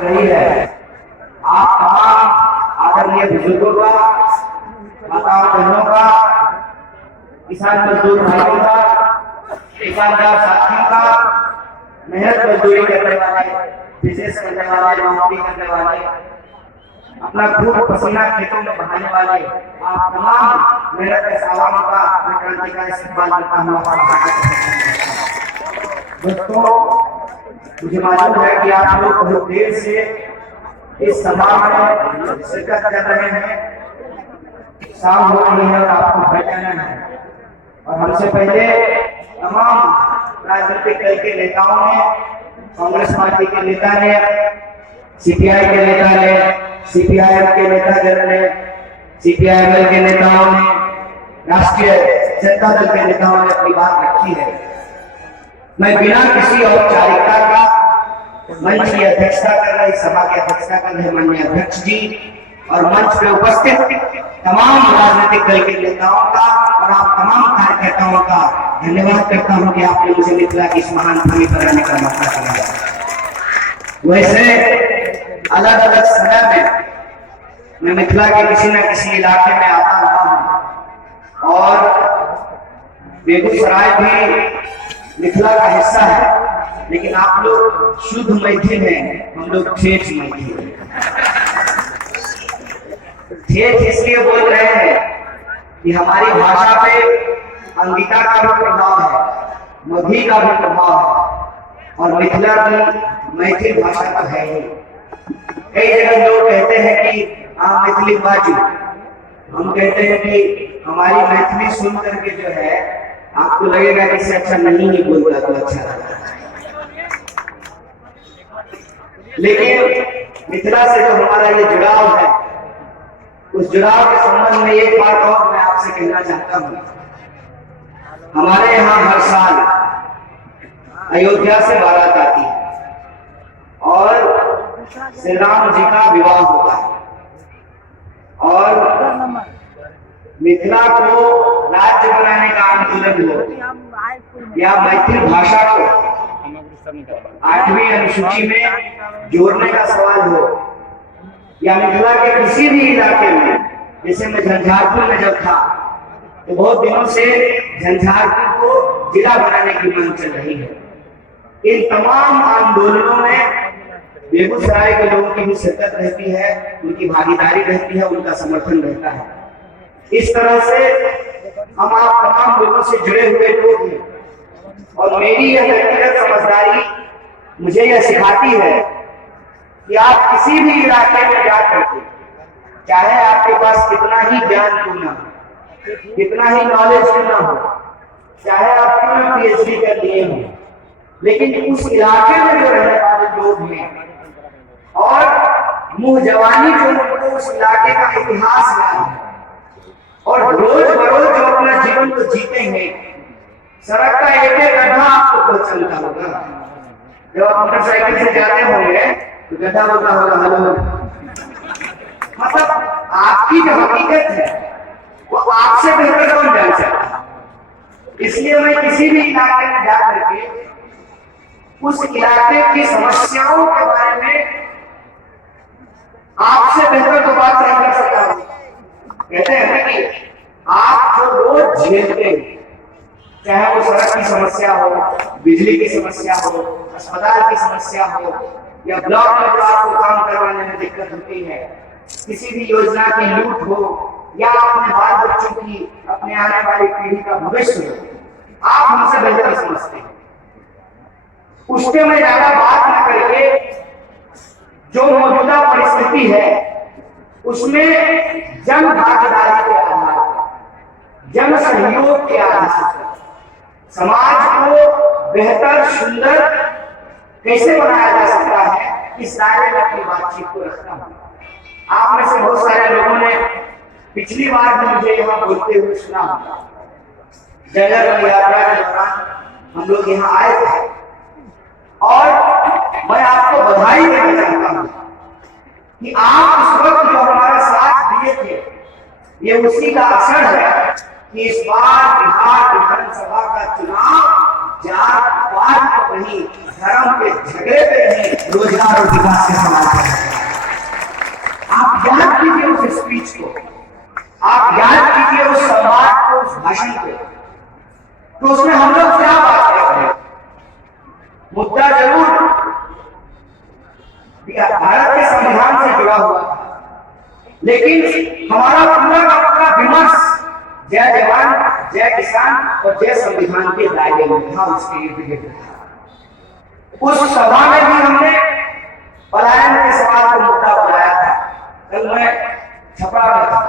रही है। आप तमाम आदरणीय बुजुर्गों का, माताओं बहनों का, किसान मजदूर भाइयों का, किसानदार साथियों का, मेहनत मजदूरी करने वाले, बिजनेस करने वाले, नौकरी करने वाले, अपना खून पसीना खेतों में बहाने वाले, आप तमाम मेहनत के सालानों का मैं क्रांति का इस्तेमाल करता हूँ। दोस्तों, मुझे मालूम है कि आप लोग बहुत देर से इस सभा में शिरकत कर रहे हैं। शाम हो रही है और आपको घर जाना है। और हमसे पहले तमाम राजनीतिक दल के नेताओं ने, कांग्रेस पार्टी के नेता ने, सीपीआई के नेता ने, सीपीआईएम के नेता जन ने, सीपीआईएमएल के नेताओं ने, राष्ट्रीय जनता दल के नेताओं ने अपनी बात रखी है। मैं बिना किसी औपचारिकता का मंच की अध्यक्षता कर रहे, सभा की अध्यक्षता कर रहे माननीय अध्यक्ष जी और मंच पे उपस्थित तमाम राजनीतिक दल के नेताओं का और आप तमाम कार्यकर्ताओं का धन्यवाद करता हूं कि आपने मुझे मिथिला की इस महान भूमि पर आने का मौका दिया। वैसे अलग अलग समय में मैं मिथिला के किसी न किसी इलाके में आता रहा हूं और बेगूसराय भी मिथिला का हिस्सा है, लेकिन आप लोग शुद्ध मैथिल हैं, हम लोग ठेठ मैथिल हैं। ठेठ इसलिए बोल रहे हैं कि हमारी भाषा पे अंगिका का भी प्रभाव है, मधी का भी प्रभाव है और मिथिला की मैथिल भाषा तो है ही। कई जगह लोग कहते हैं कि हाँ मैथिली बाजू, हम कहते हैं कि हमारी मैथिली सुन करके जो है आपको लगेगा कि इससे अच्छा नहीं ही बोलता तो अच्छा लगता है। लेकिन मिथिला से जो हमारा ये जुड़ाव है, उस जुड़ाव के संबंध में एक बात और मैं आपसे कहना चाहता हूँ। हमारे यहाँ हर साल अयोध्या से बारात आती है और श्री राम जी का विवाह होता है और मिथिला को राज्य बनाने का आंदोलन हो या मैथिल भाषा को 8वीं अनुसूची में जोड़ने का सवाल हो या मिथिला के किसी भी इलाके में, जैसे मैं झंझारपुर में जब था तो बहुत दिनों से झंझारपुर को जिला बनाने की मांग चल रही है। इन तमाम आंदोलनों में बेगूसराय के लोगों की भी शिरकत रहती है, उनकी भागीदारी रहती है, उनका समर्थन रहता है। इस तरह से हम आप तमाम लोगों से जुड़े हुए लोग हैं और मेरी यह व्यक्तिगत समझदारी मुझे यह सिखाती है कि आप किसी भी इलाके में जाकर के, चाहे आपके पास कितना ही ज्ञान क्यों ना हो, कितना ही नॉलेज क्यों ना हो, चाहे आप क्यों ना पीएचडी कर लिए हो, लेकिन उस इलाके में जो रहने वाले लोग हैं और मुंह जवानी जो उनको उस इलाके का इतिहास याद है और रोज बरोज जो अपना जीवन को जीते हैं, सड़क का एक एक गड्ढा आपको तो चलता होगा। जब आप मोटरसाइकिल से जाते होंगे तो गड्ढा होता होगा, हेलो, मतलब आपकी जो हकीकत है वो आपसे बेहतर कौन जान सकता है। इसलिए मैं किसी भी इलाके में जा करके उस इलाके की समस्याओं के बारे में आपसे बेहतर तो बात नहीं कर सकता हूं। कहते हैं ना कि आप जो रोज झेलते हैं, चाहे वो सड़क की समस्या हो, बिजली की समस्या हो, अस्पताल की समस्या हो या ब्लॉक में जो आपको काम करवाने में दिक्कत होती है, किसी भी योजना की लूट हो या अपने बाल बच्चों की, अपने आने वाली पीढ़ी का भविष्य हो, आप हमसे बेहतर समझते हैं। उसके में ज्यादा बात न करके जो मौजूदा परिस्थिति है उसमें जन भागीदारी के आधार पर, जन सहयोग के आधार पर समाज को बेहतर सुंदर कैसे बनाया जा सकता है, इस दायरे में अपनी बातचीत को रखता हूं। आप में से बहुत सारे लोगों ने पिछली बार भी मुझे यहाँ बोलते हुए सुना होगा। जयगढ़ यात्रा के दौरान हम लोग यहाँ आए थे और मैं आपको बधाई देना चाहता हूँ कि आप इस वक्त जो हमारा साथ दिए थे, ये उसी का असर है कि इस बार बिहार विधानसभा का चुनाव जात पात पर नहीं, धर्म के झगड़े पे नहीं, रोजगार और विकास के सवाल पर। आप याद कीजिए उस स्पीच को, आप याद कीजिए उस संवाद को, उस भाषण को, तो उसमें हम लोग क्या बात कर रहे हैं? मुद्दा जरूर भारत के संविधान से जुड़ा हुआ था, लेकिन हमारा पूरा विमर्श जय जवान जय किसान और जय संविधान के दायरे में था, उसके इर्द गिर्द था। उस सभा में भी हमने पलायन के सवाल को मुद्दा बनाया था। कल मैं छपरा में था,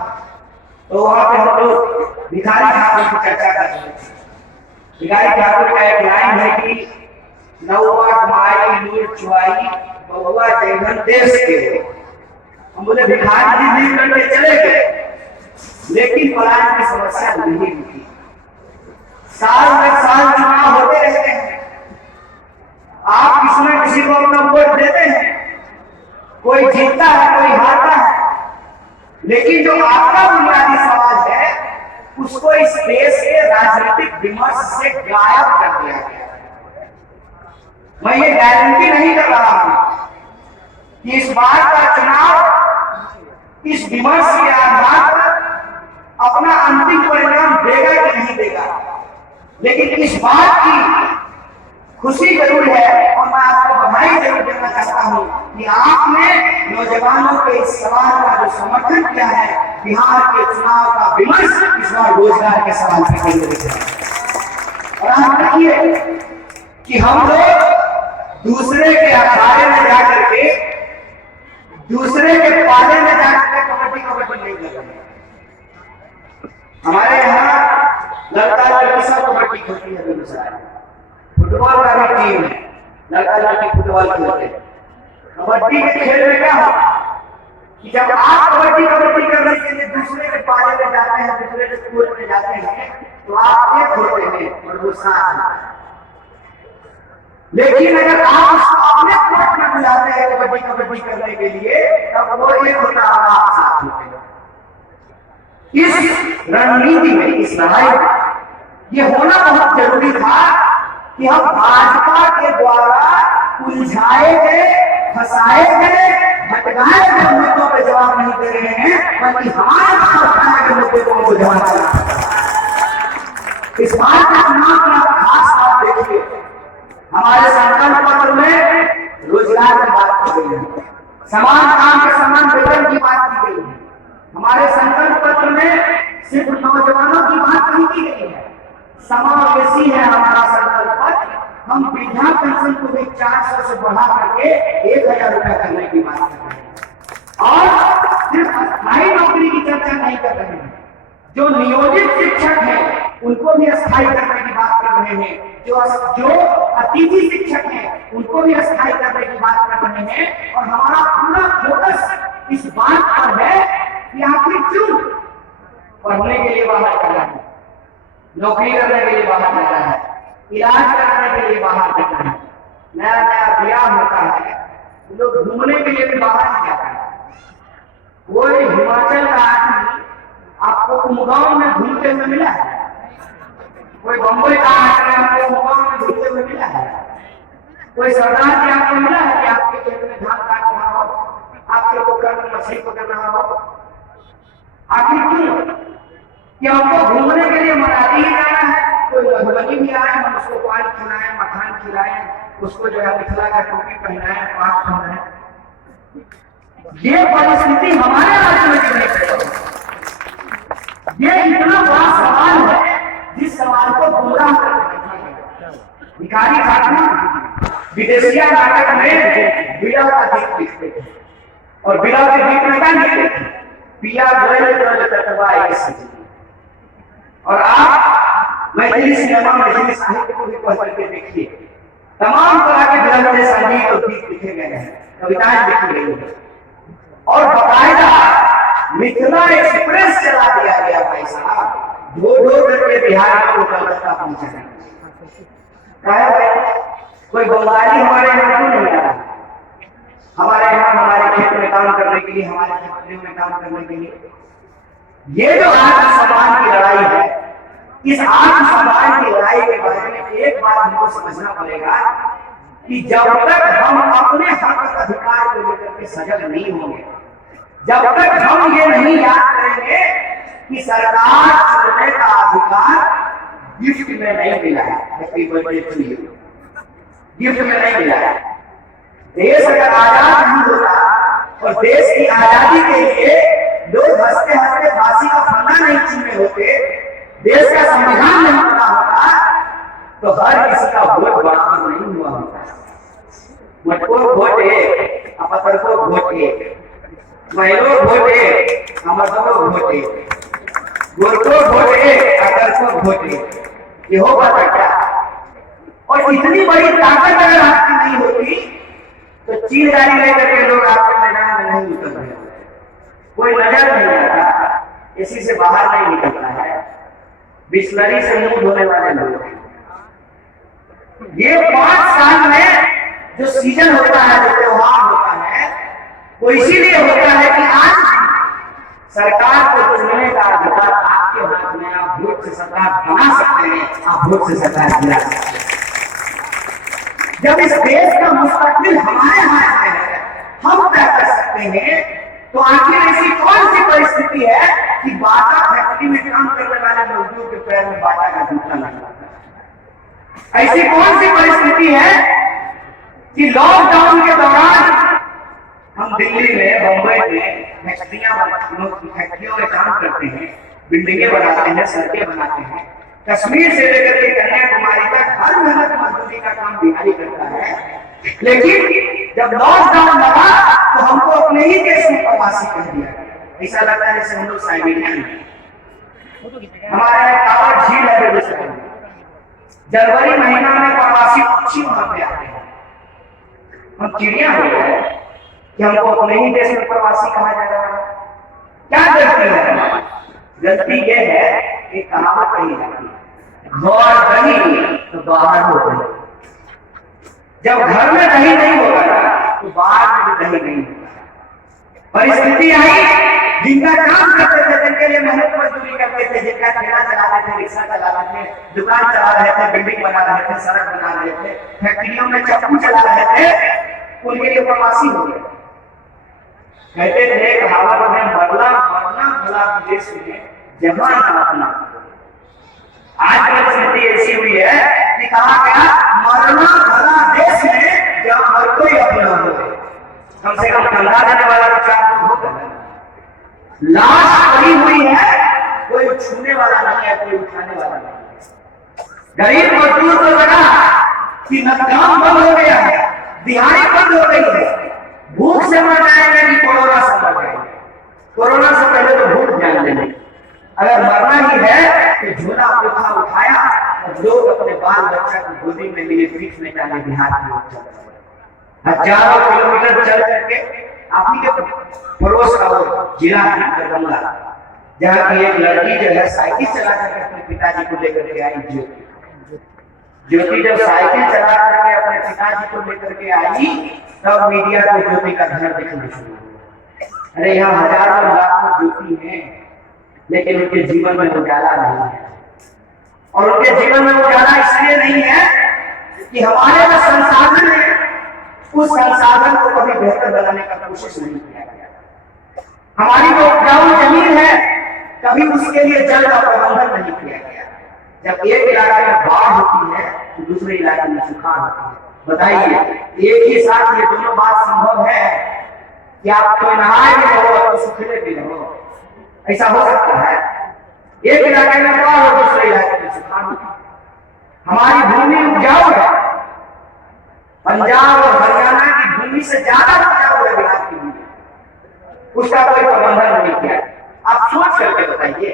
तो वहां पे हम लोग भिखारी ठाकुर की चर्चा कर रहे थे। भिखारी ठाकुर का एक लाइन है कि नौवा कमाई लूट चुआई बहुआ जैवन देश के। हम बोले भिखारी जी नहीं करके चले गए, लेकिन पलायन की समस्या नहीं रुकी। साल में साल चुनाव होते रहते हैं, आप किसमें किसी को अपना वोट देते हैं, कोई जीतता है कोई हारता है, लेकिन जो आपका बुनियादी सवाल है उसको इस देश के राजनीतिक विमर्श से गायब कर दिया गया। मैं ये गारंटी नहीं कर रहा हूं कि इस बार का चुनाव इस विमर्श के आधार पर अपना अंतिम परिणाम देगा कि नहीं देगा, लेकिन इस बात की खुशी जरूर है और मैं आपको बधाई जरूर देना चाहता हूं कि आपने नौजवानों के इस सवाल का जो समर्थन किया है, बिहार के चुनाव का विमर्श इस बार रोजगार के सवाल पर केंद्रित है। और आप देखिए कि हम लोग दूसरे के अखाड़े में जाकर के, दूसरे के पाले में जाकर के कबड्डी नहीं कर रहे। हमारे यहाँ लड़का लड़की सब कबड्डी खेलती है, बेगूसराय फुटबॉल का भी टीम है, लड़का लड़की फुटबॉल खेलते हैं। कबड्डी के खेल में क्या होता कि जब आप कबड्डी करने के लिए दूसरे के पाले में जाते हैं, दूसरे के स्कूल में जाते हैं, तो आप एक होते हैं और वो साथ। लेकिन अगर आप उसको अपने कोर्ट में बुलाते हैं कबड्डी करने के लिए, तब वो एक होता है, आप साथ होते हैं। इस रणनीति में, इस लड़ाई में ये होना बहुत जरूरी था कि हम भाजपा के द्वारा उलझाए गए, फंसाए गए, भटकाए गए मुद्दों पर जवाब नहीं दे रहे हैं, बल्कि हमारे उठाए गए मुद्दे को हमको जवाब देना। इस बात का चुनाव की आप खास बात देखिए, हमारे संकल्प पत्र में रोजगार की बात की गई है, समान काम के समान वेतन की बात की गई है। हमारे संकल्प पत्र में सिर्फ नौजवानों की बात नहीं की गई है, समावेशी है हमारा संकल्प पत्र। हम वृद्धा पेंशन को भी 400 से बढ़ा करके 1000 रुपया करने की बात कर रहे हैं। और सिर्फ अस्थायी नौकरी की चर्चा नहीं कर रहे हैं, जो नियोजित शिक्षक हैं उनको भी अस्थायी करने की बात कर रहे हैं, जो अतिथि शिक्षक हैं उनको भी अस्थायी करने की बात कर रहे हैं। और हमारा पूरा फोकस इस बात पर है कि आखिर क्यों पढ़ने के लिए बाहर करना है, नौकरी करने के लिए बाहर करना है, इलाज करने के लिए बाहर करना है, नया नया ब्याह होता है, लोग घूमने के लिए भी बाहर नहीं जाता है। कोई हिमाचल का आदमी आपको उमगांव में घूमते हुए मिला है? कोई बम्बई का आदमी आपको उमगांव में घूमते हुए मिला है? कोई सरदार जी आपको मिला है कि आपके खेत में धान काट रहा हो, आपके पोखर में मछली पकड़ रहा हो? आखिर क्यों? कि हमको घूमने के लिए मनाली ही जाना है, कोई मधुबनी भी आए, हम उसको पान खिलाएं, मखान खिलाएं, उसको जो है मिथिला का टोपी पहनाएं, पाक पहनाएं। ये परिस्थिति हमारे राज्य में क्यों नहीं पैदा? ये इतना बड़ा सवाल है जिस सवाल को गुमराह कर भिखारी ठाकुर विदेशिया नाटक में बिला का गीत लिखते थे, और बिला के गीत में क्या लिखते थे? पिया गए तटवाए सजी। और आप मैथिली सिनेमा, मैथिली साहित्य को भी पढ़ करके देखिए, तमाम तरह के बिला के संगीत और गीत लिखे गए हैं, कविताएं लिखी गई हैं, और बाकायदा मिथिला एक्सप्रेस चला दिया गया भाई साहब, ढो करके बिहार को कलकत्ता पहुंचाया। कोई बंगाली हमारे यहाँ क्यों नहीं आ रहा? हमारे यहाँ हमारे खेत में काम करने के लिए, हमारे फैक्ट्री में काम करने के लिए। ये जो आज समाज की लड़ाई है, इस आत्मसम्मान की लड़ाई के बारे में एक बात हमको समझना पड़ेगा कि जब तक हम अपने हक अधिकार को लेकर के सजग नहीं होंगे, जब तक हम ये नहीं याद करेंगे कि सरकार चुनने का अधिकार गिफ्ट में नहीं मिला है, गिफ्ट में नहीं मिला है। देश अगर आजाद नहीं होता और देश की आजादी के लिए लोग हंसते हंसते फांसी का फंदा नहीं चुने होते, देश का संविधान नहीं बना होता, तो हर किसी का वोट बराबर नहीं हुआ होता। मटको वोट एक, अपतर को वोट एक, महिलो वोट एक, अमरदो वोट एक, गोरको वोट एक, अतर को वोट एक। ये होगा क्या? और इतनी बड़ी ताकत अगर आपकी नहीं होती तो चीन गाड़ी लेकर के लोग आपके मैदान में नहीं उतर रहे, कोई नजर नहीं आता, इसी से बाहर नहीं निकलता है, बिस्लरी से मुंह धोने वाले लोग हैं। ये 5 साल में जो सीजन होता है, जो त्योहार होता है, वो इसीलिए होता है कि आज सरकार को चुनने का अधिकार आपके हाथ में, आप वोट से सरकार बना सकते हैं, आप वोट से सरकार गिरा सकते हैं। जब इस देश का मुस्तकबिल हमारे हाथ में है, हम तय कर सकते हैं, तो आखिर ऐसी कौन सी परिस्थिति है कि बाटा फैक्ट्री में काम करने वाले मजदूर के पैर में बाटा का जूता लगता है? ऐसी कौन सी परिस्थिति है कि लॉकडाउन के दौरान हम दिल्ली में, बंबई में फैक्ट्रियों में काम करते हैं, बिल्डिंगें बनाते हैं, सड़कें बनाते हैं, कश्मीर से लेकर के कन्याकुमारी तक हर मेहनत मजदूरी का काम बिहारी करता है। लेकिन जब लॉकडाउन लगा तो हमको अपने ही देश में प्रवासी कर दिया। ऐसा लगता है जैसे हम लोग साइबेरियन हैं। हमारे टावर झील है बेगूसराय में, जनवरी महीना में प्रवासी पक्षी वहां पे आते हैं। हम चिड़िया हो गए कि हमको अपने ही देश में प्रवासी कहा जा रहा है। क्या गलती है? गलती ये है कि कहावत कही जाती है, घर दही तो बाहर हो गई। जब घर में दही नहीं होगा ना तो बाहर में भी दही नहीं होगा। परिस्थिति आई, जिनका काम करते थे, जिनके लिए मेहनत मजदूरी करते थे, जिनका ठेला चलाते थे, रिक्शा चलाते थे, दुकान चला रहे थे, बिल्डिंग बना रहे थे, सड़क बना रहे थे, फैक्ट्रियों में चप्पू चला रहे थे, उनके लिए प्रवासी हो गए। कहते थे कहावत में, मरना मरना भला विदेश में, जमा अपना। आज परिस्थिति ऐसी हुई है कि कहा गया मरना भला देश में, जब मर कोई अपना हो। कम से कम कंधा देने वाला तो 4 होगा। लाश पड़ी हुई है, कोई छूने वाला नहीं है, कोई उठाने वाला नहीं है। गरीब मजदूर को लगा कि न काम बंद हो गया है, दिहाड़ी बंद हो गई है, भूख से मर जाएंगे कि कोरोना से मर जाएंगे। कोरोना से पहले तो भूख जान लेंगे। अगर मरना ही है तो झोला पोथा उठाया और लोग अपने बाल बच्चा को गोदी में लिए, पीठ में डाले, बिहार की ओर चल रहे। हजारों किलोमीटर चल करके आप ही के पड़ोस का जिला है दरभंगा, जहाँ की एक लड़की जो है साइकिल चला करके अपने पिताजी को लेकर के आई। ज्योति जब साइकिल चला करके अपने पिताजी को लेकर के आई, तब मीडिया को ज्योति का घर दिखना शुरू हुआ। अरे यहाँ हजारों लाखों ज्योति हैं, लेकिन उनके जीवन में उजाला नहीं है। और उनके जीवन में उजाला इसलिए नहीं है कि हमारे जो संसाधन है, उस संसाधन को कभी बेहतर बनाने का कोशिश नहीं किया गया। हमारी जो उपजाऊ जमीन है, कभी उसके लिए जल का प्रबंधन नहीं किया गया। जब एक इलाके में बाढ़ होती है तो दूसरे इलाके में सुखाड़ होती है। बताइए, एक ही साथ ये दोनों बात संभव है कि आप तो नहाए भी रहो और सूखने भी रहो? ऐसा हो सकता है? एक इलाके में बाढ़ हो, दूसरे इलाके में सुखाड़ होती है। हमारी भूमि उपजाऊ है, पंजाब और हरियाणा की भूमि से ज्यादा उपजाऊ है बिहार की भूमि, उसका कोई प्रबंधन नहीं किया। आप सोच करके बताइए,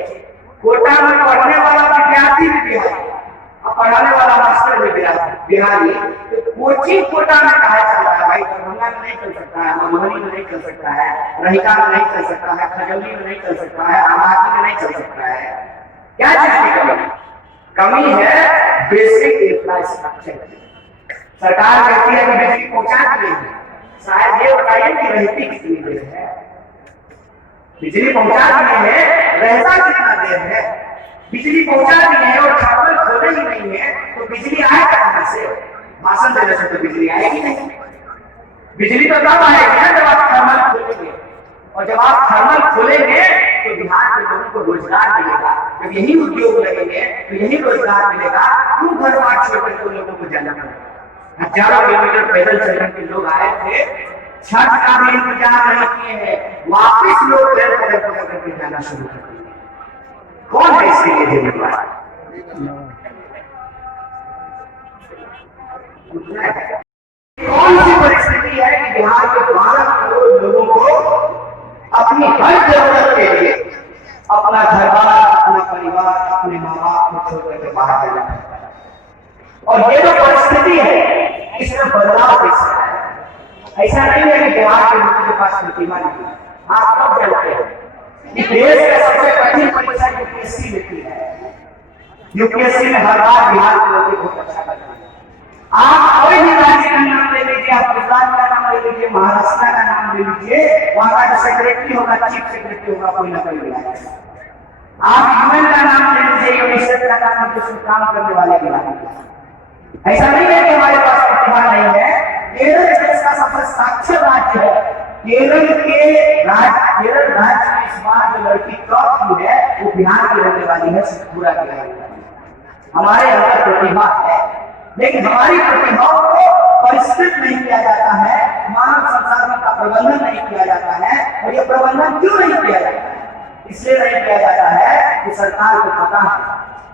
कोटा में पढ़ने वाला विद्यार्थी भी बिहारी और पढ़ाने वाला मास्टर भी बिहारी, तो कोचिंग कोटा में कहा चल रहा है? भाई दरभंगा में नहीं चल सकता है, मधुबनी में नहीं चल सकता है, रहिका में नहीं चल सकता है, खजौली में नहीं चल सकता है, आमाती में नहीं चल सकता है। क्या चीज की कमी? कमी है बेसिक इंफ्रास्ट्रक्चर की। सरकार कहती है कि बिजली पहुंचा दी है, शायद ये बताइए कि रहती कितनी देर है? बिजली पहुंचा दिए हैं, रहता कितना देर है? बिजली पहुंचा दी है और थर्मल खोले ही नहीं है तो बिजली आएगा कहां से? भाषण देने से तो बिजली आएगी नहीं। बिजली तो तब आएगी ना जब आप थर्मल खोलेंगे, और जब आप थर्मल खोलेंगे तो बिहार के लोगों को रोजगार मिलेगा। जब यही उद्योग लगेंगे तो यही रोजगार मिलेगा। क्यों घर बार छोड़ कर लोगों को जाना पड़ेगा? हजारों किलोमीटर पैदल चलने के लोग आए थे, छठ का भी इंतजार नहीं किए हैं, वापिस लोग पैदल पकड़ करके जाना शुरू कर दिए। कौन है इसके लिए जिम्मेदार? कौन सी परिस्थिति है कि बिहार के 12 करोड़ लोगों को अपनी हर जरूरत के लिए अपना घर बार, अपना परिवार, अपने माँ बाप को छोड़ करके बाहर जाना पड़ता है? और ये जो परिस्थिति है इसमें बदलाव कैसे है? ऐसा नहीं है कि बिहार के लोगों के पास प्रतिभा नहीं है। आप सब जानते हैं कि देश का सबसे कठिन परीक्षा यूपीएससी लेती है। यूपीएससी में हर बार बिहार के लोग बहुत अच्छा करते हैं। आप कोई भी राज्य का नाम ले लीजिए, आप गुजरात का नाम ले लीजिए, महाराष्ट्र का नाम ले लीजिए, वहां का जो सेक्रेटरी होगा, चीफ सेक्रेटरी होगा, कोई ना कोई मिला। आप यूएन का नाम ले लीजिए, यूनिसेफ का नाम लीजिए, उसमें काम करने वाले मिला। ऐसा नहीं है कि हमारे पास प्रतिभा नहीं है। केरल देश का सबसे साक्षर राज्य है। केरल राज्य में इस बार जो लड़की टॉप की है वो बिहार की रहने वाली है, पूरा बिहार। हमारे अंदर प्रतिभा है, लेकिन हमारी प्रतिभाओं को परिष्कृत नहीं किया जाता है, मानव संसाधन का प्रबंधन नहीं किया जाता है। और ये प्रबंधन क्यों नहीं किया जाता है? इसलिए नहीं किया जाता है कि सरकार को पता है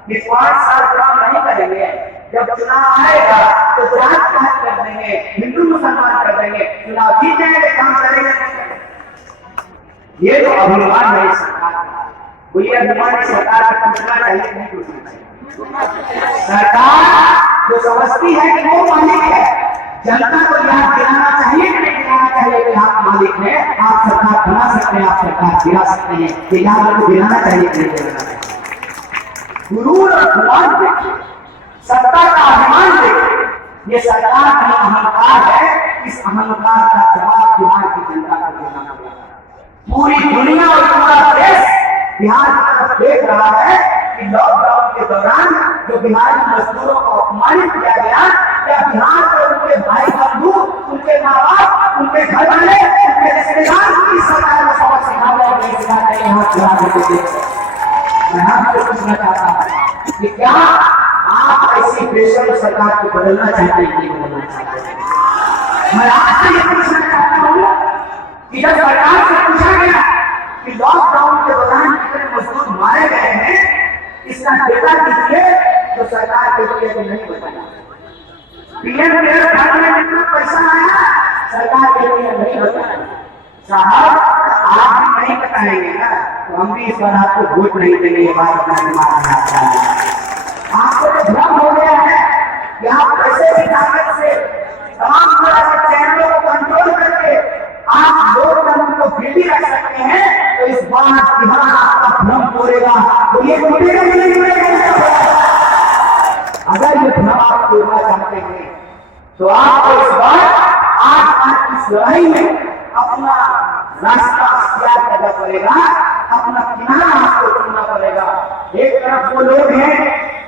कि 5 साल काम नहीं करेंगे, जब चुनाव आएगा तो जात पात कर देंगे, हिंदू मुसलमान कर देंगे, चुनाव जीत जाएंगे, काम करेंगे। ये तो अभिमान है सरकार का। कोई अभिमान सरकार का पूछना चाहिए, नहीं पूछना चाहिए। सरकार जो समझती है कि वो मालिक है, जनता को याद दिलाना चाहिए कि नहीं दिलाना चाहिए कि आप मालिक हैं, आप सरकार बना सकते हैं, आप सरकार गिरा सकते हैं। ये याद आपको दिलाना चाहिए कि नहीं दिलाना चाहिए? गुरूर और गुमान देखिए, सत्ता का अभिमान देखिए, ये सरकार का अहंकार है। इस अहंकार का जवाब बिहार की जनता को देना पड़ेगा। पूरी दुनिया और पूरा देश बिहार की तरफ देख रहा है कि लॉकडाउन के दौरान जो बिहार के मजदूरों को अपमानित किया गया, क्या बिहार के उनके भाई बंधु, उनके माँ बाप, उनके घर वाले, उनके रिश्तेदार की सरकार को सबक सिखाना और नहीं सिखाना है? यहाँ खड़ा होकर मैं आपसे पूछना चाहता हूँ कि क्या आप ऐसी बेशर्म सरकार को बदलना चाहते हैं कि नहीं बदलना चाहते हैं? मैं आपसे ये पूछना चाहता हूँ कि जब सरकार से पूछा गया कि लॉकडाउन के दौरान कितने मजदूर मारे गए हैं, इसका डेटा दीजिए, तो सरकार कहती है कि नहीं बताया। पीएम केयर्स फंड में कितना पैसा आया, सरकार कहती है नहीं बताया। साहब आप भी नहीं बताएंगे ना, तो हम भी इस बार आपको वोट नहीं देंगे। ये बात अपना दिमाग में आता है। आपको तो भ्रम हो गया है कि आप पैसे की ताकत से तमाम तरह के चैनलों को कंट्रोल करके आप लोकतंत्र को फिर भी रख सकते हैं। तो इस बार बिहार आपका भ्रम तोड़ेगा, तो ये टूटेगा नहीं टूटेगा। अगर ये भ्रम आप तोड़ना चाहते हैं तो आपको इस बार 8 मार्च की लड़ाई में अपना रास्ता अख्तियार करना पड़ेगा, अपना किनारा आपको चुनना पड़ेगा। एक तरफ वो लोग हैं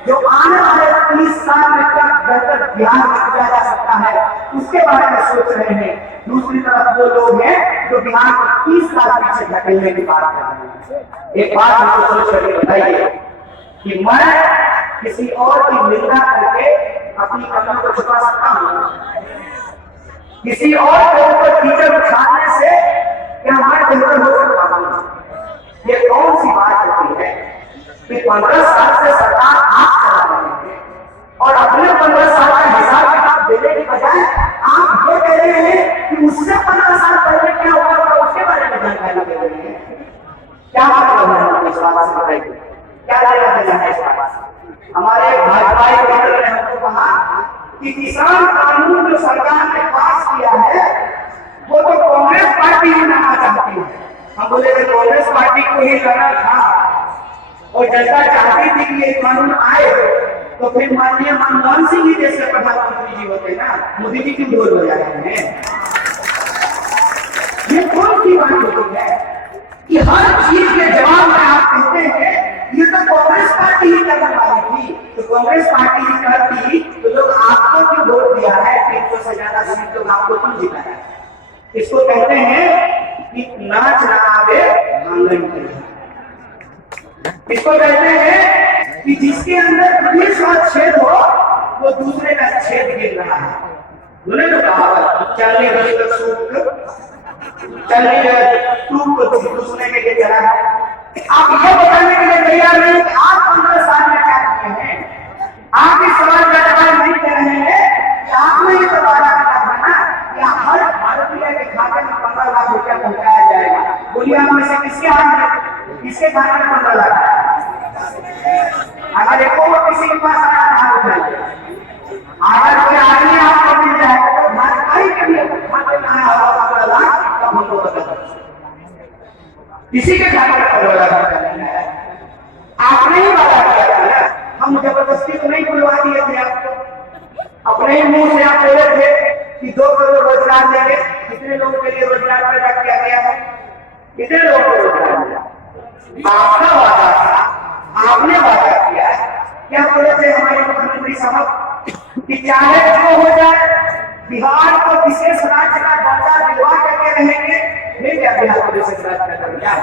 जो आने वाले 30 साल में क्या बेहतर बिहार में किया जा सकता है उसके बारे में सोच रहे हैं, दूसरी तरफ वो लोग हैं जो बिहार को 30 साल पीछे धकेलने की बात कर रहे हैं। एक बात मुझे सोच करके बताइए कि मैं किसी और की निंदा करके अपनी कमियों को छुपा सकता हूँ? किसी और के ऊपर कीचड़ उछालने से क्या मैं बेहतर हो सकता हूँ? ये कौन सी बात होती है कि 15 साल से सरकार आप चला रहे हैं और अपने 15 साल का हिसाब किताब देने की बजाय आप ये कह रहे हैं कि उससे 15 साल पहले क्या हुआ था उसके बारे में जानकारी दे रहे हैं। क्या मतलब है इस बात से? बताइए क्या देना है इस बात से? हमारे भाजपा मित्र ने हमको कहा कि किसान कानून जो सरकार ने पास किया है वो तो कांग्रेस पार्टी ही लाना चाहती है। हम बोले कांग्रेस पार्टी को ही लाना था और जनता चाहती थी कि ये कानून आए, तो फिर माननीय मनमोहन सिंह ही देश के प्रधानमंत्री जी होते ना, मोदी जी क्यों बोल हो जाते हैं? ये कौन सी बात होती है कि हर चीज के जवाब में आप कहते हैं ये तो कांग्रेस पार्टी ही करने वाली थी। तो कांग्रेस पार्टी ही करती तो लोग आपको क्यों वोट दिया है? 300 से ज्यादा सीट लोग आपको क्यों जिताया? इसको कहते हैं कि नाच ना आवे आंगन के। इसको कहते हैं कि जिसके अंदर पुलिस और छेद हो वो दूसरे का छेद गिर रहा है। उन्होंने तो कहा चलने वाली तो चलने तू को तुम दूसरे के लिए चला है। आप ये बताने के लिए तैयार नहीं कि आप 15 साल में क्या किए हैं। आप इस सवाल का जवाब नहीं दे रहे हैं कि आपने ये तो वादा किया था ना कि हर भारतीय के खाते में 15 लाख रुपया पहुंचाया जाएगा। बोलिए आप में से किसके हाथ में, किसके खाते में 15 लाख? अगर एक और किसी के पास आया अगर कोई आदमी आपको मिल जाए तो भाजपाई के भी खाते में आया होगा 15 लाख, तब हमको बता दो किसी के खाते में 15 लाख है। आपने ही वादा किया था ना, हम जबरदस्ती तो नहीं खुलवा दिए थे आपको। अपने ही मुंह से आप बोले थे कि 2 करोड़ रोजगार देंगे। कितने लोगों के लिए रोजगार पैदा किया गया है? कितने लोगों को रोजगार मिला? आपका वादा था, आपने वादा किया। क्या बोले थे हमारे मुख्यमंत्री साहब कि चाहे जो हो जाए बिहार को विशेष राज्य का दर्जा दिलवा करके रहेंगे। फिर क्या बिहार को विशेष राज्य का दर्जा?